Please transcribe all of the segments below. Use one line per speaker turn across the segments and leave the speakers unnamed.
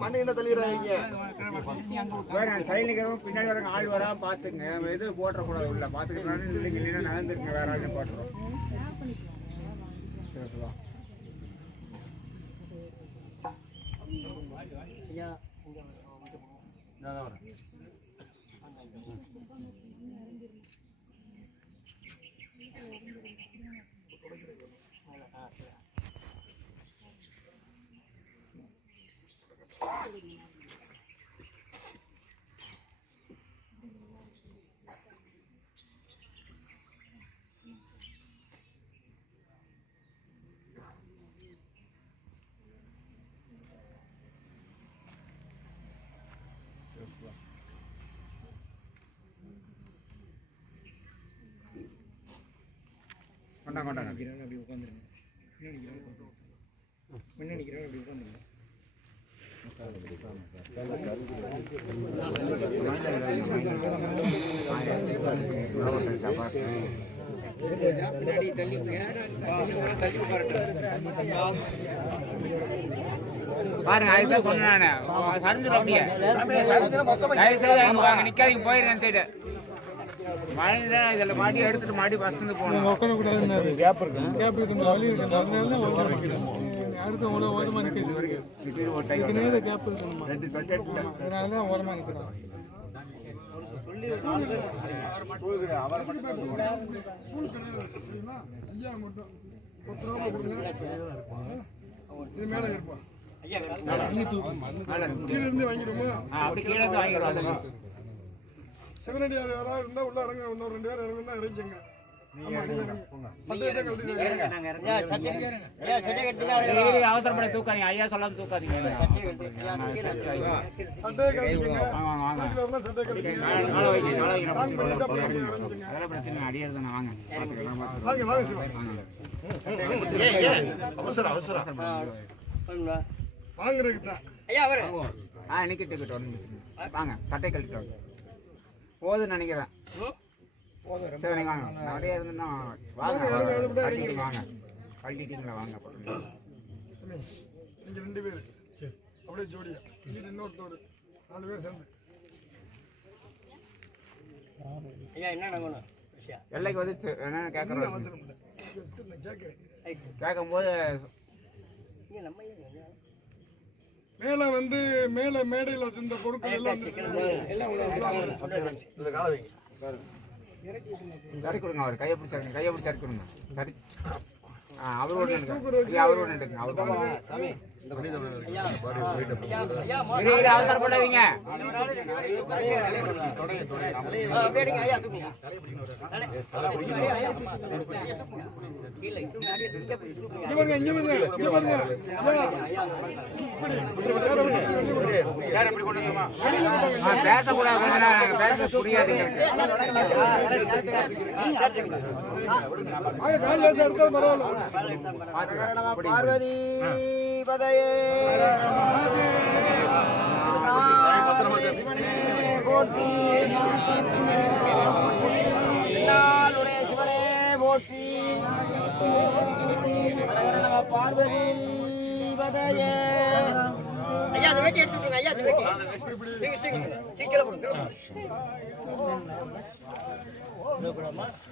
மண்ணு என்ன தள்ளிடுறாங்க
சைனிக்கிறவங்க பின்னாடி வரவங்க ஆள் வராம பாத்துங்க நம்ம எதுவும் போட்டுறக்கூடாது உள்ள. பாத்துக்கிறனால இல்லைங்க இல்லைன்னா நகர்ந்துருங்க வேற ஆளுங்க போட்டுறோம் சரி, சரி, வா. கொண்டாங்க கொண்டாங்க
அப்படி உட்காந்துருங்க. முன்னாடி நிற்கிறவங்க அப்படி உட்காந்துருங்க.
பாருங்க அதுதான் சொன்னேன் சரிஞ்சிடும் அப்படியே தயவு செய்து அங்க வாங்க நிக்காதீங்க போயிருங்க அந்த சைடு. மழை தான் இதில் மாட்டி எடுத்துட்டு மாட்டி பஸ் வந்து போகணும்.
உட்காரக்கூடாதுன்னாரு கேப் இருக்கு கேப் இருக்கு வழி இருக்கு அதனால தான் ஓரமா நிக்கிறேன். அடுத்து அவ்வளோ ஓரமா நிற்கிறது இதுக்கு நேர கேப் இருக்கணுமா? அதனால தான் ஓரமா நிற்கிறோம்.
ஐயா மட்டும் பத்து ரூபா கொடுங்க இது மேலே இருப்பான் கீழே இருந்து வாங்கிடுமா
ஆ, அப்படி கீழே இருந்து வாங்கிடுவோம்.
சிவனடியார் யாராவது இருந்தா உள்ள இறங்க இன்னொரு ரெண்டு பேர் இறங்குனா இறங்கிங்க.
அவசரப்பட தூக்காதீங்க. ஐயா சொல்லாம தூக்காதீங்க.
சட்டையை கழட்டிடுங்க.
வாங்க. வாங்க. வாங்க.
கீழே இருந்தா சட்டையை கழட்டிடுங்க.
நாளை நாளை வைங்க. நாளை வைங்க.
சாமி பண்ணிட்டு அப்படியே அப்படியே இறங்குங்க.
அதெல்லாம் பிரச்சனை இல்லை, அடியாரு தானே.
வாங்குறதுக்கு தான்.
ஆ நிக்கிட்டு. வாங்க சட்டை கழட்டிட்டு வாங்க. போதும்னு நினைக்கிறேன். சரி நீங்க வாங்க. நான் அப்படியே இருந்தேன்னா வாங்க. வாங்க. கழட்டிட்டீங்களா வாங்க.
நீங்க ரெண்டு பேர். அப்படியே ஜோடியா. இன்னொருத்தவர். நாலு பேர் சேர்ந்து.
எல்லைக்கு வந்து என்னன்னு கேட்கறோம் கேட்கும்போது
மேல வந்து மேல மேடையில் வச்சிருந்த பொருட்கள் எல்லாம்
சரி கொடுங்க அவர். கையை பிடிச்சாருங்க கையை பிடிச்சாரு கொடுங்க சரி. ஆ அவரோட அவரோட நின்றுங்க பேசக்கூடாது புரியாது
வாங்க கால் லேசா எடுத்தாலும் பரவாயில்ல
பார்வதி பதையே போற்றி நாளுடைய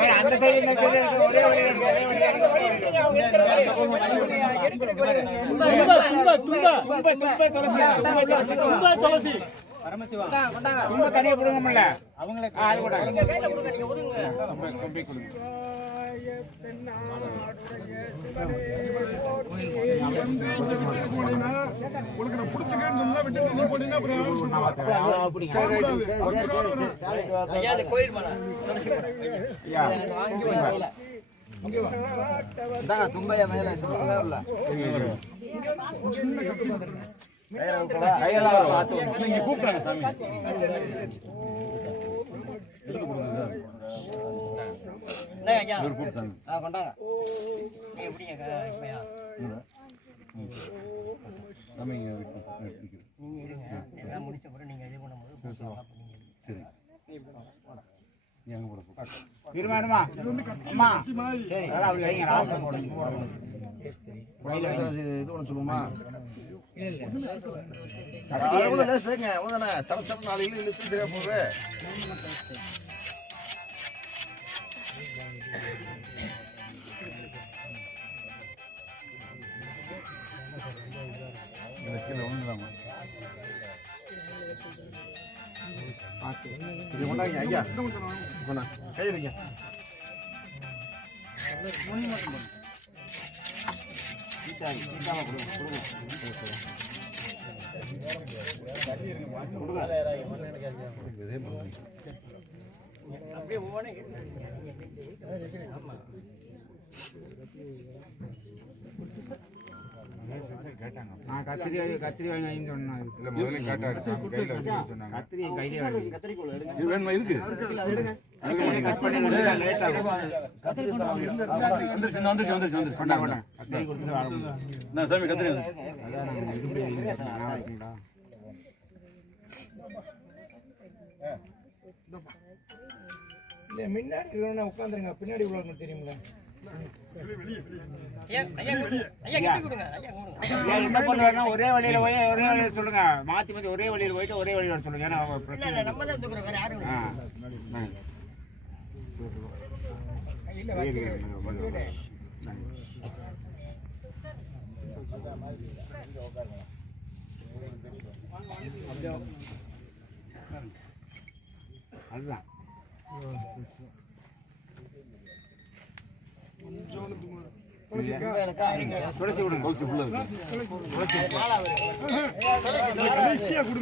ஏய், அந்த சைடு தனியா முடியல அவங்களுக்கு அது கூட கொம்பி கொடுங்க
உனக்கு நான் பிடிச்சிக்கன்னு சொன்னா விட்டுட்டு நீ போனீங்கன்னா அப்புறம்
மேல
கூப்பிட்டாங்க சாமி தீர்மானமா அம்மா. சரி. அதெல்லாம் அப்படி வைங்க லாஸ்ட்ல போடுங்க
இது ஒன்று சொல்லுமா அது கூட லேசுங்க
நான் கத்திரி கத்திரி வாங்கி வாங்கின்னு சொன்னேன்
இல்ல முதல்ல கேட்டாரு
கத்திரி கையிலே வாங்கி
இருக்கு
கத்திரி
இல்ல முன்னாடி உட்காந்துருங்க. பின்னாடி உள்ளவங்க தெரியுங்களா
என்ன பண்ணுவாருன்னா ஒரே வழியில போய் ஒரே வழியில சொல்லுங்க. மாத்தி மாத்தி ஒரே வழியில போயிட்டு ஒரே வழியில சொல்லுங்க. ஏன்னா. அதுதான். துளசி விடுங்க ஃபுல்லா இருக்கு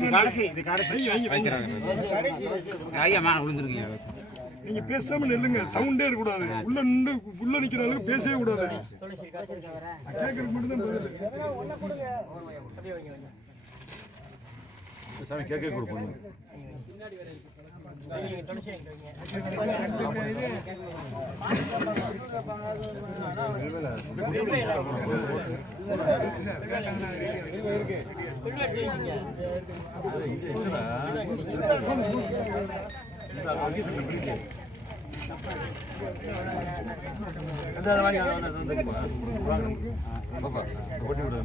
கடைசி இது கடைசி விழுந்துருக்கீங்க
நீங்க பேசாம நில்லுங்க சவுண்டே இருக்க கூடாது உள்ள நின்று உள்ள நிக்கிற அளவுக்கு பேசவே கூடாது கேட்கறதுக்கு மட்டும்தான்
சாமி கேட்க கொடுப்போம் போட்டி விடு.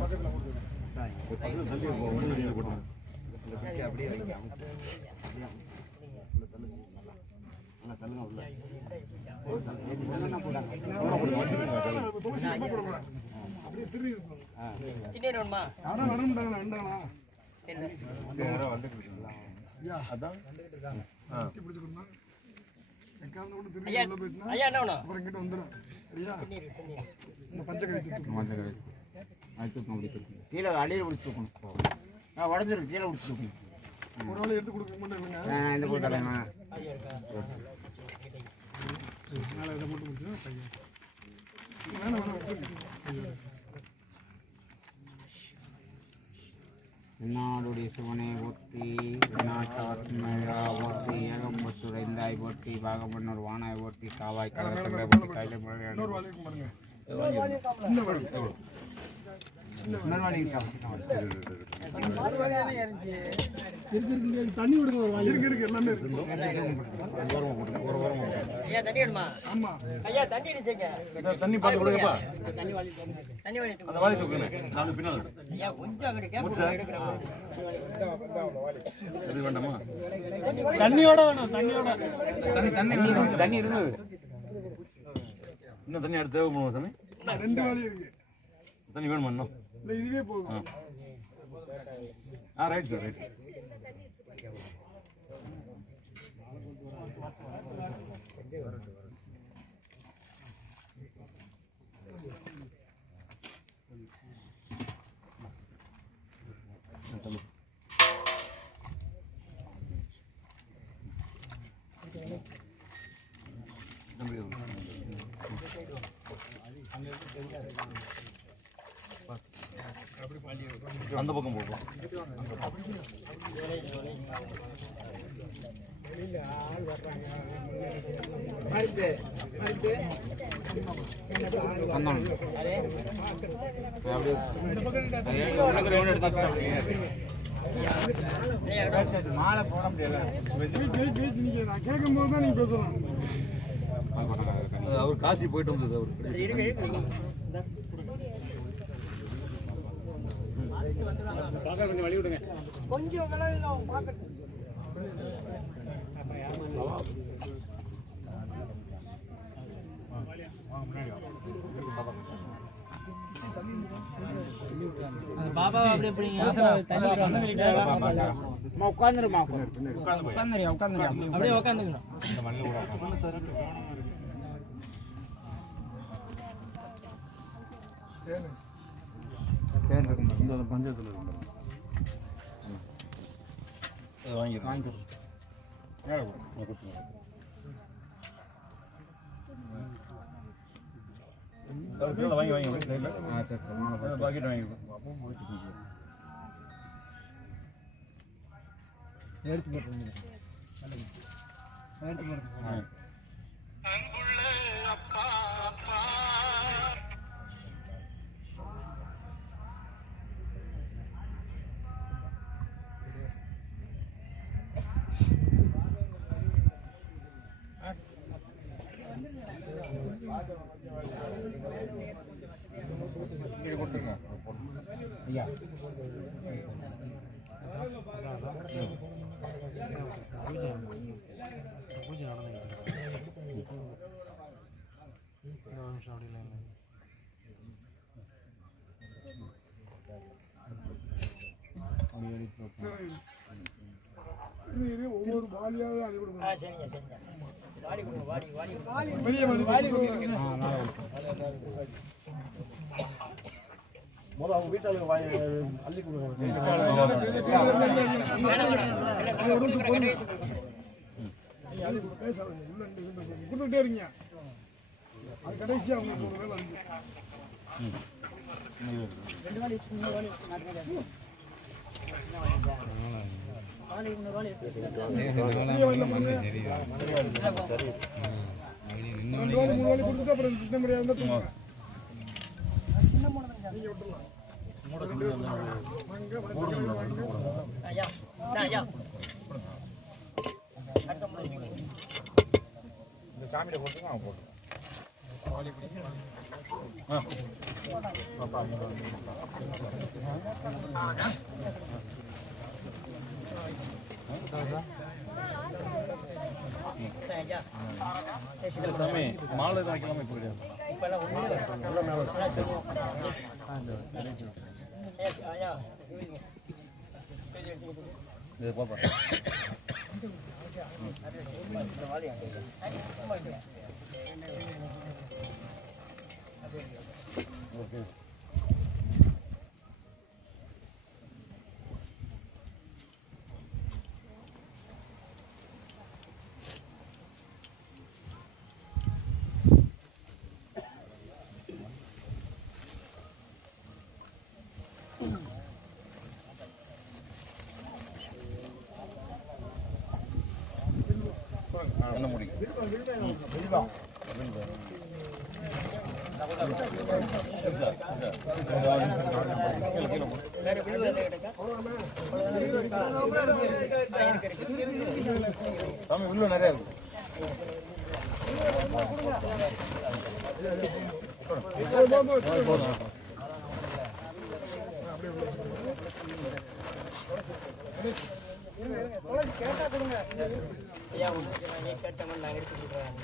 தள்ளி போட்டு
துளசி ரொம்ப போடக்கூடாது அப்படியே திரும்பி யாரும் வரமாட்டாங்களா வேண்டாங்களா கட்டி பிடிச்சுக்கணும் எக்காரணம் கூட திரும்பி உள்ள போயிடுச்சுன்னா அப்புறம் இங்கிட்ட வந்துடும் சரியா இந்த பச்சை கழித்து
கீழே அடியில் பிடிச்சி தூக்கணும். நான் உடஞ்சிருக்கு கீழே தூக்கணும்
ஒரு எடுத்து கொடுக்க
ஆ, இந்த
மேலே இதை மட்டும் பிடிச்சா பையன். வேணாம் வேணாம் விட்டுருங்க.
நாடுடைய சிவனை ஒட்டி பாகமன்னூர் வானாய் ஒட்டி ஒட்டி கையில
தண்ணி விடுங்க இருக்கும் இருக்கு இருக்கு எல்லாமே இருக்கு
தண்ணி பார்த்து கொடுங்கப்பா அந்த தூக்குங்க நாலு பின்னால் அது வேண்டாமா
தண்ணியோட வேணும் தண்ணியோட
தண்ணி தண்ணி தண்ணி இருந்தது இன்னும் தண்ணி அடுத்து தேவைப்படுவோம் சாமி
ரெண்டு இருக்கு
தண்ணி வேணுமா இன்னும்
இந்த இதுவே போதும்.
ஆ. ரைட் சார் ரைட் வரட்டும். அந்த பக்கம் போகலாம்.
மாலை போட முடியல
கேட்கும் போது தான் நீங்க பேசலாம்
அவர் காசி போயிட்டு வந்தது அவர்.
கொஞ்சம் விலகுங்க பார்க்கட்டும்
அம்மா உட்காந்துருமா? உட்காந்துரியா அப்படியே உட்காந்துக்கணும்
இந்த பஞ்சாயத்தில் இருக்கு
வாங்கி வாங்கி பாக்கெட் வாங்கி
ஒவ்வொரு பாலியாவது அனுப்பிடுங்க
ஆ சரிங்க சரிங்க வாடி கொடுங்க வாடி வாடி
பெரிய வாலி
முதல்ல அவங்க வீட்டாளுங்க வாங்கி அள்ளி கொடுங்க.
பேசாதீங்க. உள்ள நின்று பேசாதீங்க கொடுத்துட்டே இருங்க. அது கடைசியா உங்களுக்கு ஒரு வேலை இருக்கு
ரெண்டு மூணு
வாலி மூணு வாலி கொடுத்துட்டு அப்புறம் சின்ன முடியாது.
ஐயா ஐயா
இந்த சாமியில அவங்க போட்டு
சாமி மாலை வைக்கலாமே போயிடு இது பாப்பா என்ன முடியும் சாமி உள்ள நிறைய இருக்கு.
எடுத்து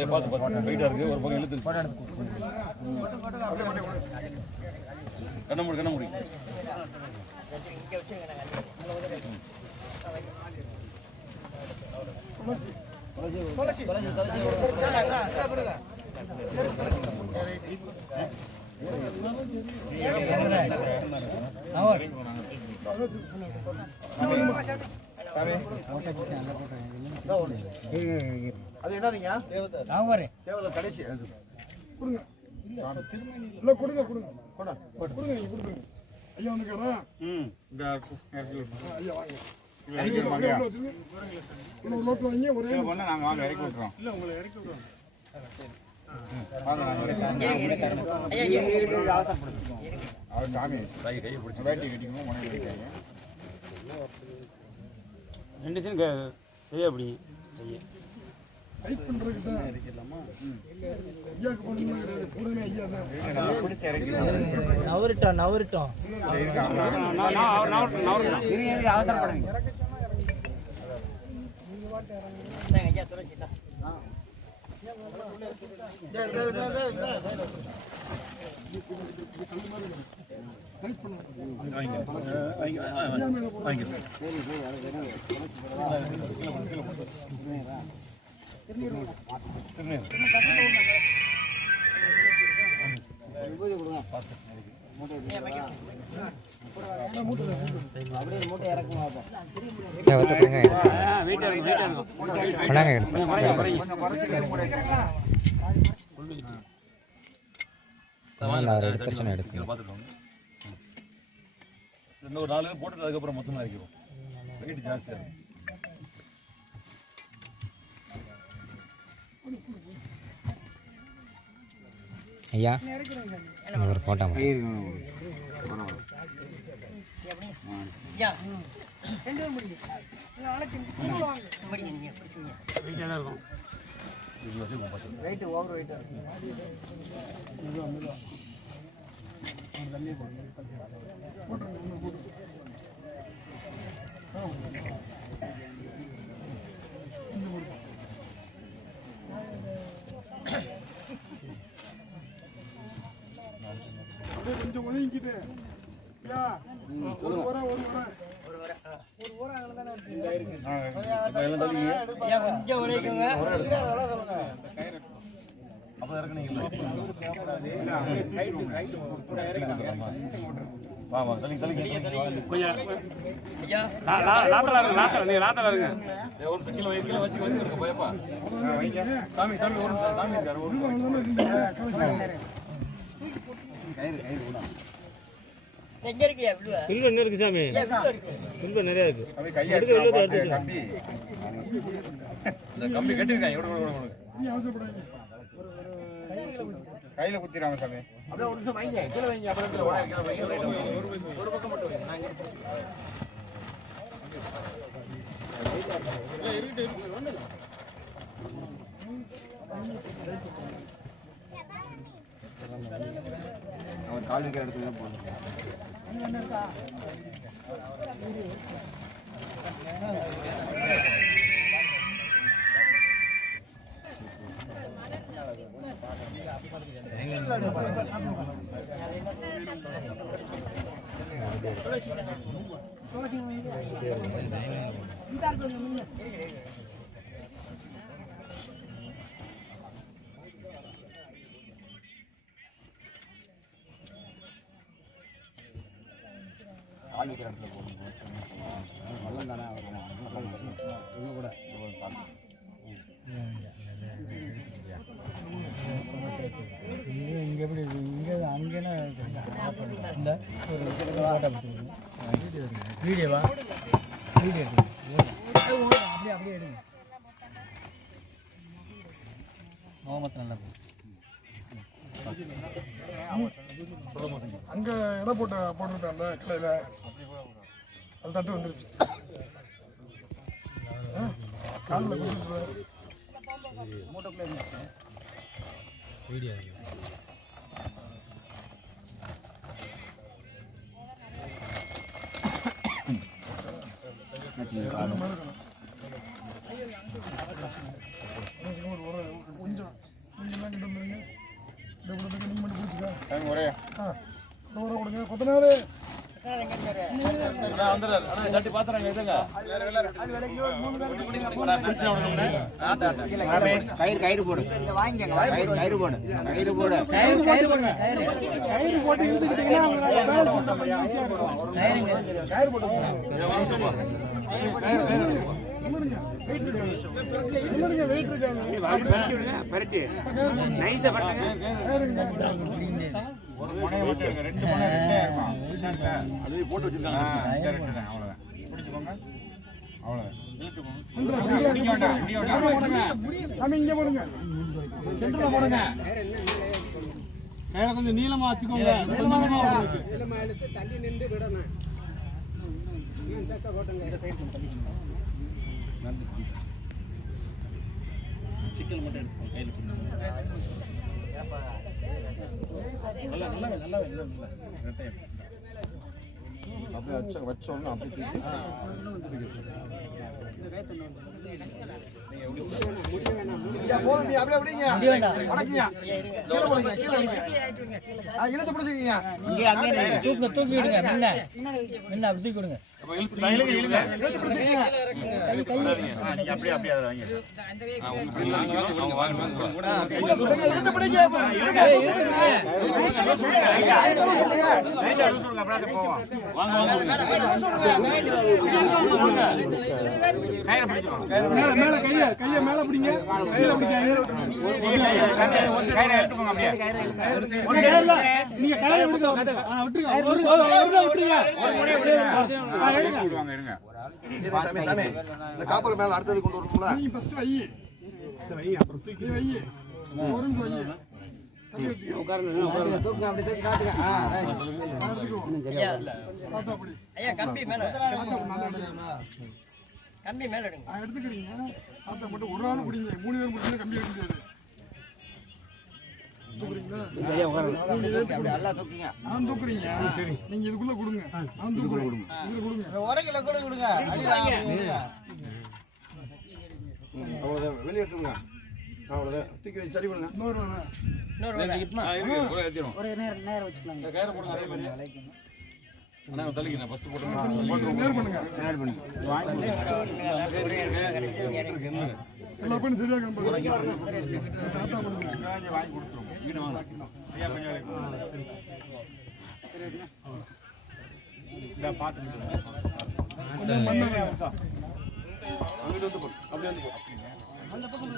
ஏ பார்த்து பார்த்து வெயிட்டா இருக்கு. ஒரு பக்கம் இழுத்து கண்ண முடி கண்ண முடி.
அது என்னதுங்க? தேவதை கடைசி. அது
இல்லை கொடுங்க கொடுங்க. கொடுங்க கொடுங்க நீங்க கொடுங்க. ஐயா வந்துக்கிறேன்
ம் இந்த
ஐயா வாங்க.
இறக்கி விடுவாங்க
உள்ள வச்சிருங்க இன்னொரு நோட்டில் வைங்க ஒரே
பொண்ணு நாங்கள் வாங்க இறக்கி விட்டுறோம்.
இல்லை உங்களை இறக்கி விடுறோம்
வாங்க நாங்கள் அவர் சாமி
கையை கையை பிடிச்சி
வேட்டி கட்டிக்கணும்
ரெண்டு சீன் சரியா பிடிங்க
தான் ஐயாக்கு பூரமே ஐயா தான்.
பிடிச்சி
நவரிட்டோம் நவரிட்டோம்.
நான் அவர் நான் நான்
அவசரப்படுங்க
ஐயா போடுங்க
வெயிட்டாக
இன்னும் ஒரு நாலு போட்டுட்டு அதுக்கப்புறம் மொத்தமாக இறக்கிடுவோம். வெயிட் ஜாஸ்தியாக இருக்கும்
ஐயா ஒரு போட்டோ
வெயிட்டாக தான் இருக்கும்?
அப்படியே கொஞ்சம் ஒதுங்கிக்கிட்டு ஐயா ஒரு வர ஒரு
இறக்குனீங்களா வா வா தள்ளி தள்ளி
கொஞ்சம் லா-
வச்சு வச்சு இருக்க.
துன்பம் என்ன இருக்கு சாமி? துன்பம் நிறையா இருக்கு.
கம்பி.
கட்டிருக்காங்க
கையில குத்திடுறாங்க சாமி.
அப்படியே ஒரு நிமிஷம் வைங்க. கீழே வைங்க. அப்புறம் கீழே வைங்க.
அவர் கால் இருக்கிற இடத்துல தான் போகணும் கால் இருக்கிற இடத்துல போகணும்.
ஆளுகிறாட்டில்
போடுங்க இடம் போட்டு போட்டுருக்கான்ல கிளையில அது தட்டு வந்துருச்சு. காலில் குடிச்சிட்டு
வீடியோ
கொஞ்சம் நீங்கள்லாம் கிட்ட வந்துருங்க இந்த குடும்பத்துக்கு நீங்கள் மட்டும் பிடிச்சிக்க
ஒரே
ஆ. உரம் கொடுங்க. கொத்தனாரு.
கயிறு கயிறு போடு. கயிறு போடு. கயிறு போடு.
போடுங்க
போட்டு போட்டு
பரட்டி நைஸா
ஒரு முனையை மட்டும் எடுங்க. ரெண்டு முனை ரெண்டே இருக்கும்?
அது போட்டு வச்சிருக்காங்க.
சரி, சரி, அவ்வளவுதான். பிடிச்சுக்கோங்க. அவ்வளவுதான்.
கொஞ்சம் நீளமா வச்சுக்கோங்க.
தள்ளி நின்று விடணும்
சிக்கல் மட்டும் எடுத்துக்கோங்க. கையில்
அப்படியே வச்ச வச்சோம்னா உடனே அப்படியே போதும் அப்படியே விடுங்க வணக்கங்க கீழே போடுங்க கீழே வைங்க இழுத்து
தூக்கி விடுங்க முன்ன. முன்ன அப்படி தூக்கி விடுங்க
மேல மேல கைய கைய மேல பிடிங்க கையில பிடிங்க.
நீங்க
கையில விடுங்க ஆ, விட்டுருங்க ஒரு விட்டுருங்க
விடுவாங்க, இருங்க.
இரு, சாமி சாமி இந்த காப்பர் மேல அடுத்தது கொண்டு வரணும்ல?
நீ ஃபர்ஸ்ட் வை. வை. ஒரு நிமிஷம் வை.
அப்படி தூக்கி ரைட்
தாத்தா அப்படி.
ஐயா கம்பி மேல.
எடுத்துக்கிறீங்க. தாத்தா மட்டும் ஒரு ஆள் பிடிங்க. மூணு பேர் பிடிச்சா கம்பி எடுக்க முடியாது. நீங்க கொடுங்க. நான் இதுக்குள்ள கொடுங்க. நான் தூக்குறேன். இதுல கொடுங்க.
உரைக்கல கூட கொடுங்க. அவ்வளவுதான். வெளியே எடுத்துருங்க அவ்வளவுதான். தூக்கி வச்சு சரி பண்ணுங்க.
இன்னொரு.
இன்னொரு
ஒரு
நேரம் நேரம் வச்சுக்கலாம்
எல்லா பேரும் சரியா கம்பி தாத்தா பண்ணி
வாங்கி கொடுத்துருவோம். கொஞ்சம்
மண்ணை.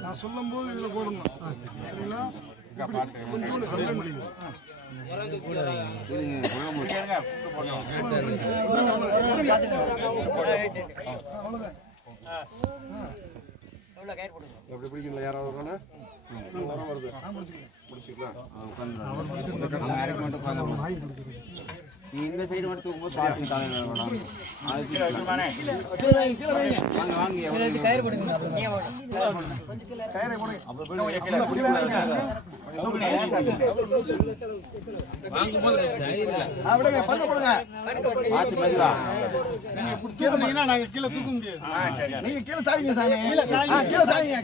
நான் சொல்லும் போது இதுல போடணும். சரிங்களா?
எப்படி பிடிக்கல யாராவது வருது.
இந்த சைடு மட்டும் தூக்கும்போது பார்த்து தலையில? வாங்க வாங்க.
கயிறு போடுங்க.
இன்னும்
விடுங்க பண்ண போடுங்க
நாங்க கீழே தூக்க. முடியாது
நீங்க கீழே சாமி கீழே கீழே வைங்க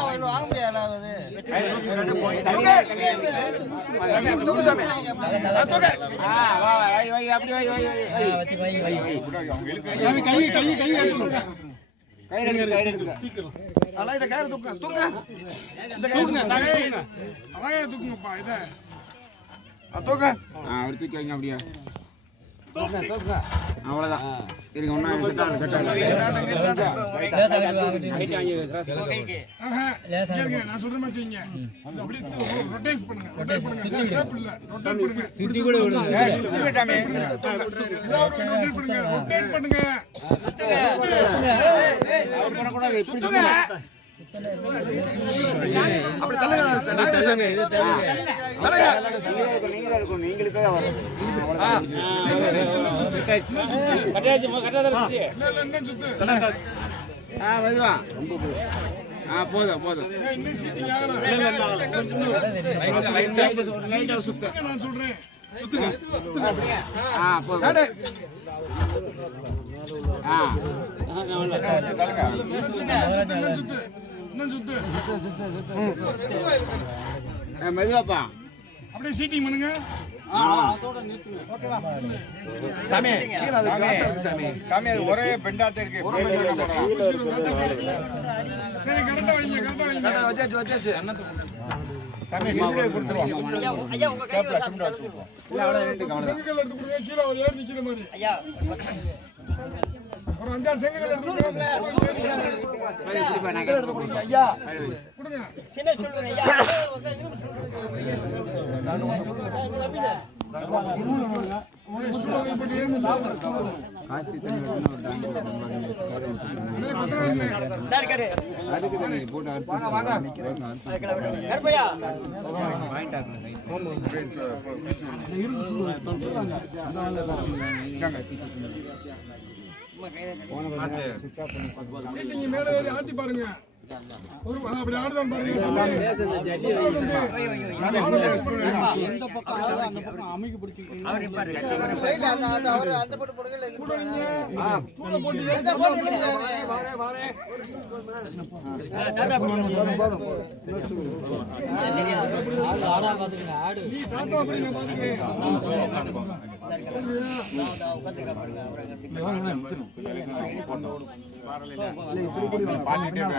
வைங்க வாங்க முடியாது தூக்கு. இதை கயிறு இந்த கயிறு
தூக்குங்கப்பா இதை
தூக்கி
வைங்க அவ்வளவுதான். இருங்க ஒன்றும் செட் ஆகல செட் ஆகல
லேசா கட்டி வாங்கிட்டு
ஆஹா.
லேசா
இங்க இருங்க, நான் சொல்ற மாதிரி செய்யுங்க. இது அப்படியே ரொட்டேட் பண்ணுங்க ரொட்டேட் பண்ணுங்க. சேப் இல்ல ரொட்டேட் பண்ணுங்க.
சுத்தி கூட விடுங்க
தூக்கு. சாமி.
ஏதாவது ஒரு ரொட்டேட் பண்ணுங்க ரொட்டேட் பண்ணுங்க.
சுத்துங்க அப்படி
போதும் போதும்.
நான் சொல்றேன்
ஆ
இன்னும் சுத்து.
மெதுவாப்பா.
அப்படியே சீட்டிங் பண்ணுங்க.
சாமி கீழே சாமி.
ஒரே பெண்டாத்தே இருக்கு.
சரி கரெக்டா வைங்க கரெக்டா வைங்க.
கரெக்டா வச்சாச்சு வச்சாச்சு.
சாமி சிமெண்ட் கொடுத்துருவோம்.
ஐயா ஐயா உங்க கையில
செங்கல் எடுத்து கொடுங்க கீழே ஒரு ஏறி நிக்கிற மாதிரி.
ஐயா.
ஒரு அஞ்சாறு செங்கல் எடுத்து
ஐயா.
கொடுங்க.
சின்ன சொல்லுங்க ஐயா.
போட்டு
ஏறி ஆட்டி பாருங்க. அப்படி ஆடுதான் பாருங்க. ஸ்டூலை போட்டு ஏறி
ஆடா பாத்துக்கங்க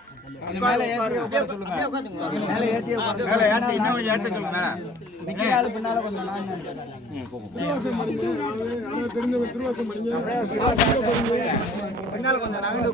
மேலே ஏத்தி இன்னும் கொஞ்சம் ஏத்த சொல்லுங்க.
யாராவது தெரிஞ்சவங்க திருவாசம் படிங்க.
பின்னால கொஞ்சம் நகர்ந்து